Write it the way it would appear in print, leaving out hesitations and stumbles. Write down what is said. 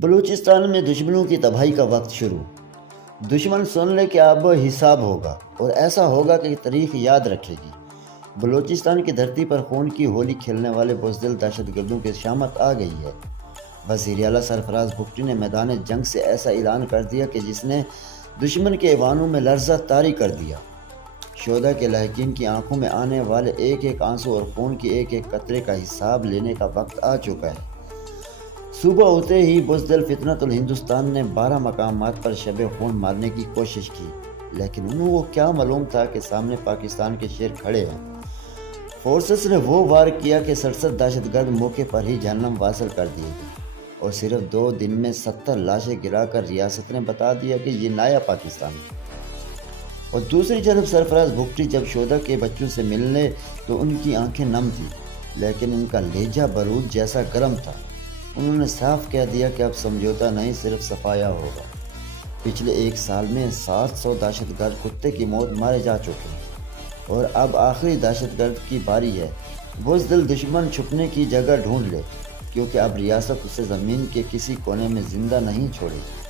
بلوچستان میں دشمنوں کی تباہی کا وقت شروع۔ دشمن سن لے کہ اب حساب ہوگا، اور ایسا ہوگا کہ تاریخ یاد رکھے گی۔ بلوچستان کی دھرتی پر خون کی ہولی کھیلنے والے بزدل دہشت گردوں کی شامت آ گئی ہے۔ وزیر اعلیٰ سرفراز بگٹی نے میدان جنگ سے ایسا اعلان کر دیا کہ جس نے دشمن کے ایوانوں میں لرزہ طاری کر دیا۔ شہداء کے لاحقین کی آنکھوں میں آنے والے ایک ایک آنسو اور خون کی ایک ایک قطرے کا حساب لینے کا وقت آ چکا ہے۔ صبح ہوتے ہی بزدل فتنۃ الہندوستان نے 12 مقامات پر شب خون مارنے کی کوشش کی، لیکن انہوں کو کیا معلوم تھا کہ سامنے پاکستان کے شیر کھڑے ہیں۔ فورسز نے وہ وار کیا کہ 67 دہشت گرد موقع پر ہی جہنم واصل کر دیے گئے، اور صرف 2 دن میں 70 لاشیں گرا کر ریاست نے بتا دیا کہ یہ نیا پاکستان ہے۔ اور دوسری جانب سرفراز بگٹی جب شہداء کے بچوں سے ملنے تو ان کی آنکھیں نم تھیں، لیکن ان کا لہجہ بارود جیسا گرم تھا۔ انہوں نے صاف کہہ دیا کہ اب سمجھوتا نہیں، صرف صفایا ہوگا۔ پچھلے 1 سال میں 700 دہشت گرد کتے کی موت مارے جا چکے ہیں، اور اب آخری دہشت گرد کی باری ہے۔ بزدل دشمن چھپنے کی جگہ ڈھونڈ لے، کیونکہ اب ریاست اسے زمین کے کسی کونے میں زندہ نہیں چھوڑے گی۔